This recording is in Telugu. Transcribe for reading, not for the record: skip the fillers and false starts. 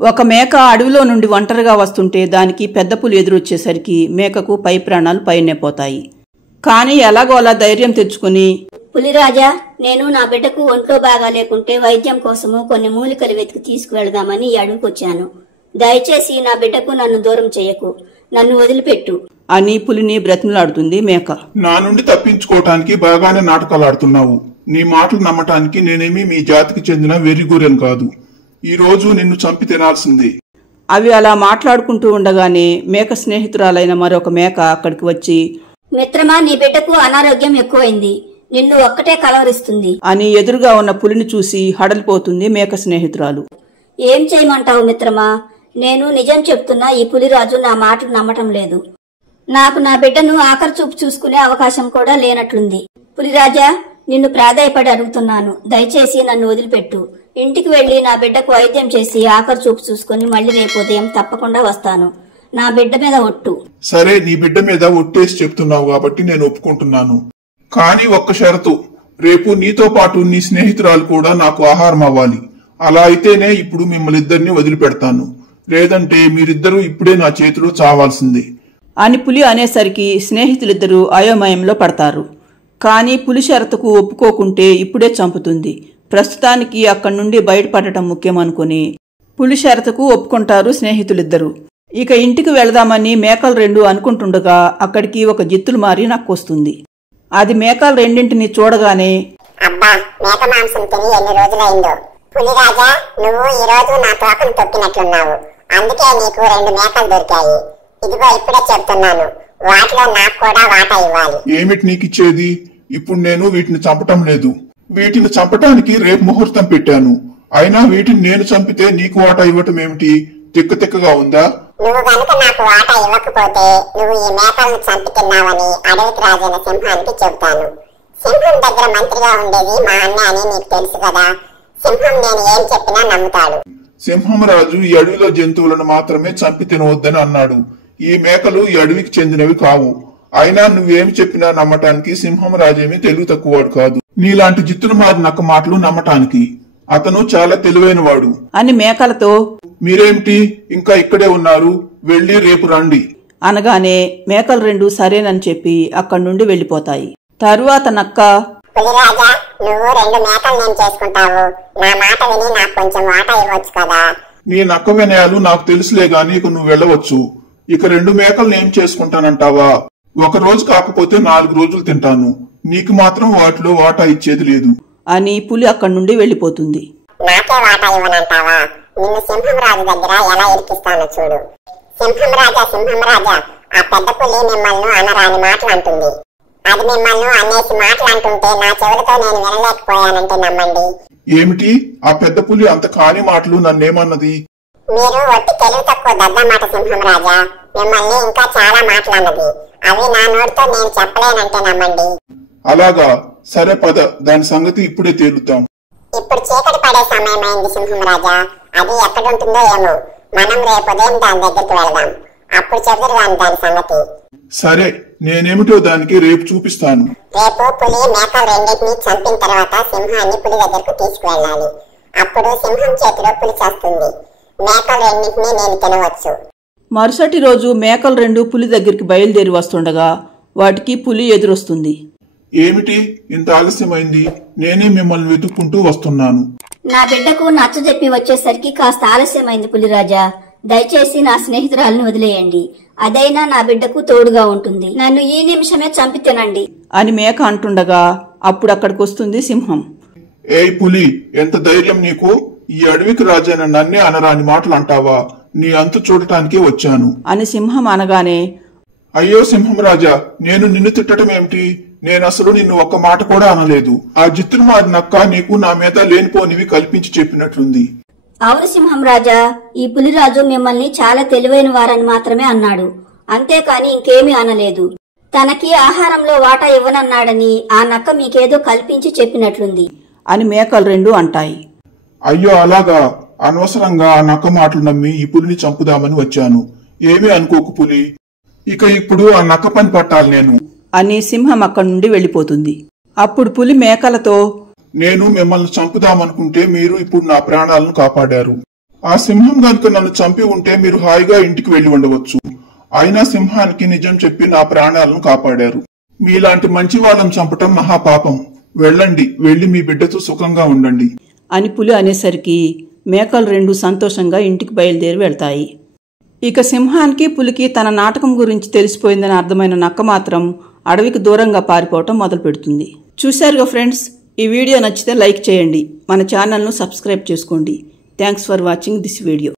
ఒక మేక అడవిలో నుండి ఒంటరిగా వస్తుంటే దానికి పెద్ద పులి ఎదురొచ్చేసరికి మేకకు పై ప్రాణాలు పైనే పోతాయి. కానీ ఎలాగోలా ధైర్యం తెచ్చుకుని, పులిరాజా, నేను నా బిడ్డకు ఒంట్లో బాగా లేకుంటే వైద్యం కోసము కొన్ని మూలికలు వెతికి తీసుకువెళదామని ఈ అడవికొచ్చాను. దయచేసి నా బిడ్డకు నన్ను దూరం చేయకు, నన్ను వదిలిపెట్టు అని పులిని బ్రతిమలాడుతుంది మేక. నా నుండి తప్పించుకోవటానికి బాగానే నాటకాలాడుతున్నావు. నీ మాటలు నమ్మటానికి నేనేమి మీ జాతికి చెందిన వెర్రిగొర్రెను కాదు. ఈ రోజు నిన్ను చంపి తినాల్సిందే. అవి అలా మాట్లాడుకుంటూ ఉండగానే మేక స్నేహితురాలైన మరొక మేక అక్కడికి వచ్చి, మిత్రమా, నీ బిడ్డకు అనారోగ్యం ఎక్కువైంది, నిన్ను ఒక్కటే కలవరిస్తుంది అని ఎదురుగా ఉన్న పులిని చూసి హడలిపోతుంది మేక స్నేహితురాలు. ఏం చేయమంటావు మిత్రమా? నేను నిజం చెప్తున్నా, ఈ పులిరాజు నా మాటలు నమ్మటం లేదు. నాకు నా బిడ్డను ఆఖరి చూపు చూసుకునే అవకాశం కూడా లేనట్లుంది. పులిరాజా, నిన్ను ప్రాధాయపడి అడుగుతున్నాను, దయచేసి నన్ను వదిలిపెట్టు. ఇంటికి వెళ్లి నా బిడ్డకు వైద్యం చేసి ఆఖరి చూపు చూసుకుని మళ్లీ రేపు ఉదయం తప్పకుండా వస్తాను. నా బిడ్డ మీద ఒట్టు. సరే, నీ బిడ్డ మీద ఒట్టేసి చెప్తున్నావు కాబట్టి నేను ఒప్పుకుంటున్నాను. కానీ ఒక్క షరతు, రేపు నీతో పాటు నీ స్నేహితురాలు కూడా నాకు ఆహారం అవ్వాలి. అలా అయితేనే ఇప్పుడు మిమ్మల్ని ఇద్దరిని వదిలిపెడతాను, లేదంటే మీరిద్దరూ ఇప్పుడే నా చేతిలో చావాల్సిందే అని పులి అనేసరికి స్నేహితులిద్దరూ అయోమయంలో పడతారు. కానీ పులి షరతుకు ఒప్పుకోకుంటే ఇప్పుడే చంపుతుంది. ప్రస్తుతానికి అక్కడి నుండి బయటపడటం ముఖ్యమనుకుని పులి షరతుకు ఒప్పుకుంటారు స్నేహితులిద్దరూ. ఇక ఇంటికి వెళదామని మేకలు రెండు అనుకుంటుండగా అక్కడికి ఒక జిత్తులు మారి నక్కొస్తుంది. అది మేకలు రెండింటిని చూడగానే, అబ్బా, మేక మాంసం తిని ఎన్ని రోజులైందో. పులిరాజా, నువ్వు ఈ రోజు నా తోకను తొక్కినట్లున్నావు. అందుకే నీకు 2 మేకలు దొరికాయి. ఇదిగో ఇప్పుడే చెప్తున్నాను, వాటిలో నాకు కూడా వాటా ఇవ్వాలి. ఏమిటి నీకిచ్చేది? ఇప్పుడు నేను వీటిని చంపటం లేదు. వీటిని చంపటానికి రేపు ముహూర్తం పెట్టాను. అయినా వీటిని నేను చంపితే నీకు వాటా ఇవ్వటం ఏమిటి? తిక్కగా ఉందా? నువ్వు గనుక నాకు వాటా ఇవ్వకపోతే నువ్వు ఈ మేకలను చంపి తిన్నావని అడవికి రాజైన సింహానికి చెబుతాను. సింహం దగ్గర మంత్రిగా ఉండేది మా అన్న అని నీకు తెలుసు కదా. సింహం నేను ఏం చెప్పినా నమ్ముతాడు. సింహంరాజు ఈ అడవిలో జంతువులను మాత్రమే చంపి తినవద్దని అన్నాడు. ఈ మేకలు ఈ అడవికి చెందినవి కావు. అయినా నువ్వేమి చెప్పినా నమ్మటానికి సింహంరాజేమీ తెలివి తక్కువవాడు కాదు. నీలాంటి జిత్తులు మారి నక్క మాటలు నమ్మటానికి. అతను చాలా తెలివైనవాడు అని మేకలతో, మీరేమిటి ఇంకా ఇక్కడే ఉన్నారు? వెళ్లి రేపు రండి అనగానే మేకలు రెండు సరేనని చెప్పి అక్కడి నుండి వెళ్లిపోతాయి. తరువాత నక్క, పులిరాజా, నువ్వు 2 మేకలు నేను చేసుకుంటావు. నా మాట విని నాకు కొంచెం వాటా ఇవ్వచ్చు కదా. నీ నక్క వినయాలు నాకు తెలుసులే గాని ఇక నువ్వు వెళ్ళవచ్చు. ఇక 2 మేకలు నేను చేసుకుంటానంటావా? ఒక రోజు కాకపోతే 4 రోజులు తింటాను. నీకు మాత్రం వాటిలో వాటా ఇచ్చేది లేదు అని పులి అక్కడి నుండి వెళ్లిపోతుంది. నాకే వాటా ఇవ్వనంటావా? నిన్ను సింహంరాజు దగ్గర ఎలా ఇరికిస్తానో చూడు. సింహంరాజా, ఆ పెద్ద పులి మిమ్మల్ని అనరాని మాటలు అంటుంది. అది మిమ్మల్ని అనేసి మాటలు అంటుంటే నా చెవులతో నేను వినలేకపోయానంటే నమ్మండి. ఏమిటి? ఆ పెద్ద పులి అంత కాని మాటలు నన్నేమన్నది? మీరు ఒట్టి తెలివి తక్కువ దద్దమాట సింహంరాజా. మిమ్మల్ని ఇంకా చాలా మాటలు అన్నది. అవి నా నోటితో నేను చెప్పలేనంటే నమ్మండి. అలాగా? సరే పద, దాని సంగతి ఇప్పుడే తేలుద్దాం. ఇప్పుడు చీకటి పడే సమయమైంది సింహంరాజా. అది ఎక్కడుంటుందో ఏమో. మనం రేపు ఉదయం దాని దగ్గరికి వెళదాం. అప్పుడు చెబుతాను దాని సంగతి. సరే, నేనేమిటో దానికి రేపు చూపిస్తాను. రేపు పులి మేకలు రెండింటినీ చంపిన తర్వాత సింహాన్ని పులి దగ్గరకు తీసుకువెళ్ళాలి. అప్పుడు సింహం చేతిలో పులి చేస్తుంది. మేకలు రెండింటినీ నేను తినవచ్చు. మరుసటి రోజు మేకలు రెండు పులి దగ్గరికి బయలుదేరి వస్తుండగా వాటికి పులి ఎదురొస్తుంది. ఏమిటి ఇంత ఆలస్యమైంది? నేనే మిమ్మల్ని వెతుక్కుంటూ వస్తున్నాను. నా బిడ్డకు నచ్చ చెప్పి వచ్చేసరికి కాస్త ఆలస్యమైంది పులిరాజా. దయచేసి నా స్నేహితురాలను వదిలేయండి. అదైనా నా బిడ్డకు తోడుగా ఉంటుంది. నన్ను ఈ నిమిషమే చంపి తినండి అని మేక అంటుండగా అప్పుడు అక్కడికి వస్తుంది సింహం. ఏయ్ పులి, ఎంత ధైర్యం నీకు? ఈ అడవికి రాజైన నన్నే అనరాని మాటలు అంటావా? నీ అంతు చూడటానికే వచ్చాను అని సింహం అనగానే, అయ్యో సింహం రాజా, నేను నిన్ను తిట్టడం ఏమిటి? నేను అసలు నిన్ను ఒక్క మాట కూడా అనలేదు. ఆ జిత్తులు మారి నక్క నీకు నా మీద లేనిపోనివి కల్పించి చెప్పినట్లుంది. అవును సింహం రాజా, ఈ పులిరాజు మిమ్మల్ని చాలా తెలివైన వారని మాత్రమే అన్నాడు. అంతేకాని ఇంకేమీ అనలేదు. తనకి ఆహారంలో వాటా ఇవ్వనన్నాడని ఆ నక్క మీకేదో కల్పించి చెప్పినట్లుంది అని మేకలు రెండు అంటాయి. అయ్యో అలాగా? అనవసరంగా ఆ నక్క మాటలు నమ్మి ఈ పులిని చంపుదామని వచ్చాను. ఏమీ అనుకోకు పులి. ఇక ఇప్పుడు ఆ నక్క పని పట్టాలి నేను అని సింహం అక్కడి నుండి వెళ్లిపోతుంది. అప్పుడు పులి మేకలతో, నేను మిమ్మల్ని చంపుదామనుకుంటే మీరు ఇప్పుడు నా ప్రాణాలను కాపాడారు. ఆ సింహం గనుక నన్ను చంపి ఉంటే మీరు హాయిగా ఇంటికి వెళ్లి ఉండవచ్చు. అయినా సింహానికి నిజం చెప్పి నా ప్రాణాలను కాపాడారు. మీలాంటి మంచి వాళ్ళని చంపటం మహాపాపం. వెళ్ళండి, వెళ్లి మీ బిడ్డతో సుఖంగా ఉండండి అని పులి అనేసరికి మేకలు రెండు సంతోషంగా ఇంటికి బయలుదేరి వెళ్తాయి. ఇక సింహానికి పులికి తన నాటకం గురించి తెలిసిపోయిందని అర్థమైన నక్క మాత్రం అడవికి దూరంగా పారిపోవటం మొదలు పెడుతుంది. చూశారుగా ఫ్రెండ్స్, ఈ వీడియో నచ్చితే లైక్ చేయండి, మన ఛానల్ను సబ్స్క్రైబ్ చేసుకోండి. Thanks for watching this video.